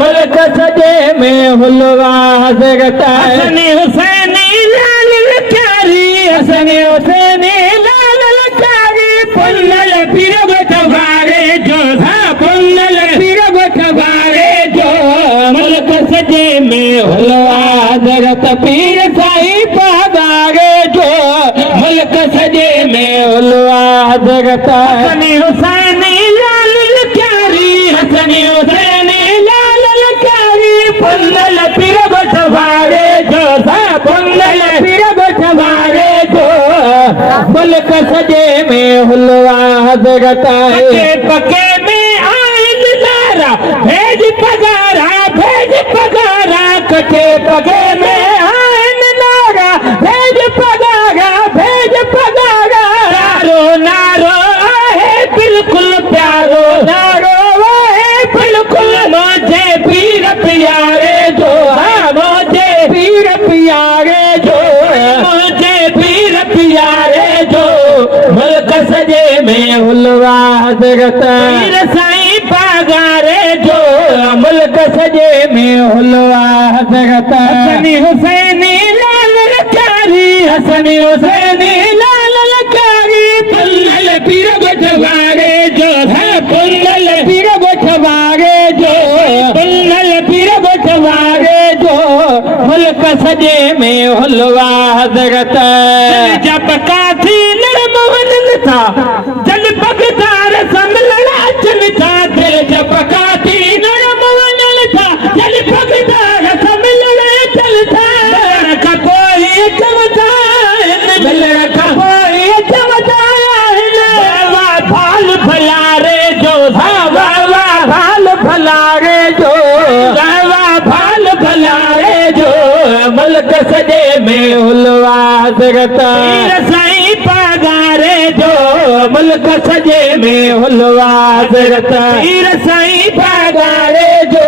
मुल्क सजे में हुलवा हज़रत हसन हुसैनी लाल लचारी हसन हुसैनी लाल लचारी पुन्नल पीर गोठवारे जो था पुन्नल पीर गोठवारे जो मुल्क सजे में हुलवा हज़रत पीर साईं पधारे जो मुल्क सजे में हुलवा हज़रत हसन हुसैनी लाल लचारी हसन हुसैनी लाल लचारी पुन्नल पीर गोठवारे जो था पुन्नल पीर गोठवारे जो मुल्क सजे में हुलवा हज़रत पके पके में आइन लारा भेज पगारा कटे पगे में आइन लारा भेज पगारा नारो नारो है बिल्कुल प्यारो नारो है बिल्कुल मुझे पीर प्यारे जो मुझे पीर प्यारे जो मुझे पीर प्यारे जो मुल्क सजे में हुलवा हज़रत पीर साईं पगारे जो मुल्क सजे में हुलवा हज़रत हसन हुसैनी लाल लचारी हसन हुसैनी लाल लचारी पुन्नल पीर गोठवारे जो है पुन्नल पीर गोठवारे जो पुन्नल पीर गोठवारे जो मुल्क सजे में हुलवा हज़रत जब काथी नरमोहन था जल पगदार समलड़ा चलता दिल जब काथी नरमोहन था जल पगदार समलड़ा चलता का कोई चमता का कोई चमता वाह भाल भलारे जो वाह भाल भलारे जो वाह भाल भलारे जो मुल्क सजे में हुलवा हज़रत पीर साईं पगारे जो मुल्क सजे में हुलवा हज़रत पीर साईं पगारे जो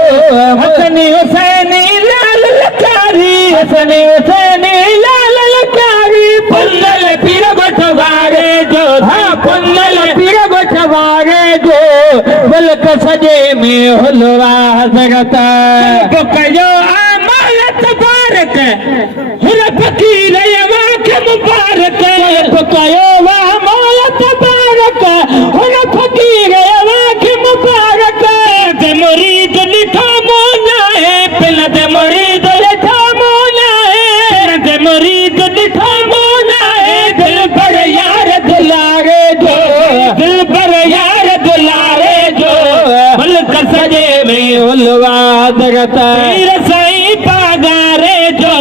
हसन हुसैनी लाल लचारी हसन हुसैनी लाल लचारी पुन्नल पीर गोठवारे जो हाँ पुन्नल पीर गोठवारे जो मुल्क सजे में हुलवा हज़रत कयो अमानत बारक हुर फकीर यवाक मुबारक कयो अमानत बारक हुर फकीर यवाक मुबारक ते मुरीद लिखा मोना है पिल ते मुरीद लिखा मोना है ते मुरीद लिखा मोना है दिल पर यार दुलारे जो दिल पर यार दुलारे जो मुल्क सजे में हुलवा हज़रत पीर साईं पगारे जो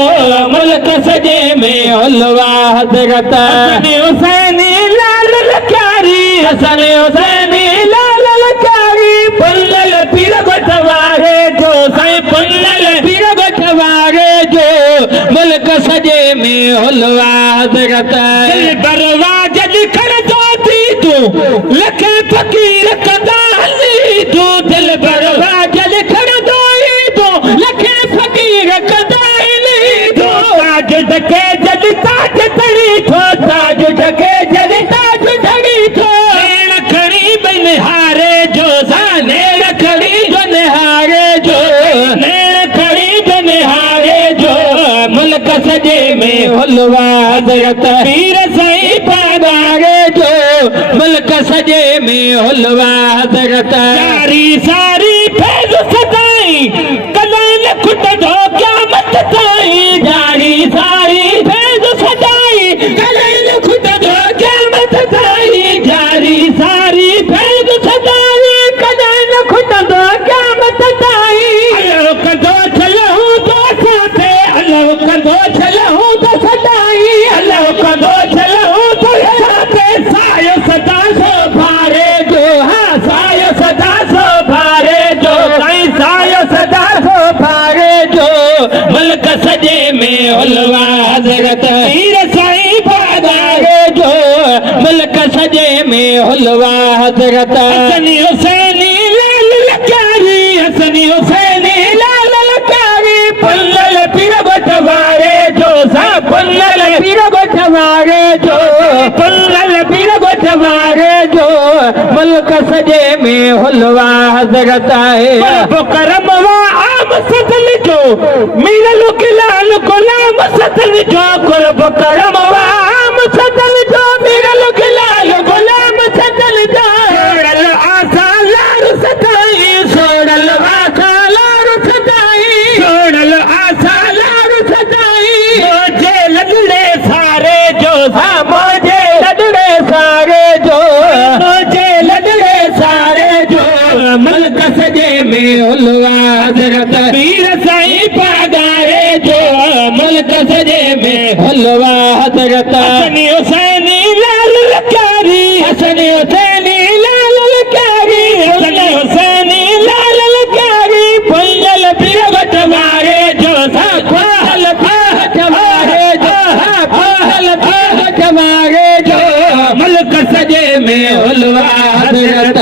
मुल्क सजे में हुलवा हज़रत हसन हुसैनी लाल लचारी हसन हुसैनी लाल लचारी पुन्नल पीर गोठवारे जो साईं पुन्नल पीर गोठवारे जो मुल्क सजे में हुलवा हज़रत दिल बरवा जल कर दो तू लखे फकीर कदा हली तू दिल बरवा जल कर दो लखे फकीर कदा हली तू ताज ढके जल ताज तड़ी थो ताज ढके जल ताज तड़ी थो खड़ी बनिहारे जो साने खड़ी बनिहारे जो खड़ी बनिहारे जो मुल्क सजे में हुलवा हज़रत पीर साईं पगारे जो मुल्क सजे में हुलवा हज़रत सारी सारी फैज़ सदाई कलाइन खुट दो क्या मत ताई जारी सारी फैज़ सदाई कलाइन खुट दो क्या मत ताई जारी सारी फैज़ सदाई कलाइन खुट दो क्या मत ताई अल्लाह कदो चलहूं तो साथे अल्लाह कदो चलहूं तो सदाई अल्लाह कदो चलहूं तो साथे सायो सदा सो भारे जो हाँ सायो सदा सो भारे जो कहीं सायो सदा सो भारे जो मुल्क सजे में हुलवा हज़रत पीर साईं पगारे जो मुल्क सजे में हुलवा हज़रत हसन हुसैनी लाल लचारी हसन हुसैनी लाल लचारी पुन्नल पीर गोठवारे जो सा पुन्नल पीर गोठवारे जो पुन्नल पीर गोठवारे जो मुल्क सजे में हुलवा हज़रत है करम वा मेरा लोग लाल गुलाम सतल जो कुर्ब करम वाम सतल जो मेरा लोग लाल गुलाम सतल जो सोडल आशा लार सताई सोडल आशा लार सताई सोडल आशा लार सताई मुझे लड़े सारे जो मुझे लड़े सारे जो मुझे लड़े सारे जो मलक सजे में उलवा हजरत पीर साईं पागारे जो मलक सजे में हलवा हजरत हसनी हुसैनी लाल लकारी हसनी हुसैनी लाल लकारी हसनी हुसैनी लाल लकारी पैल बिरगट मारे जो साल फाहट मारे जो फाल फाहट मारे जो मलक सजे में हलवा हजरत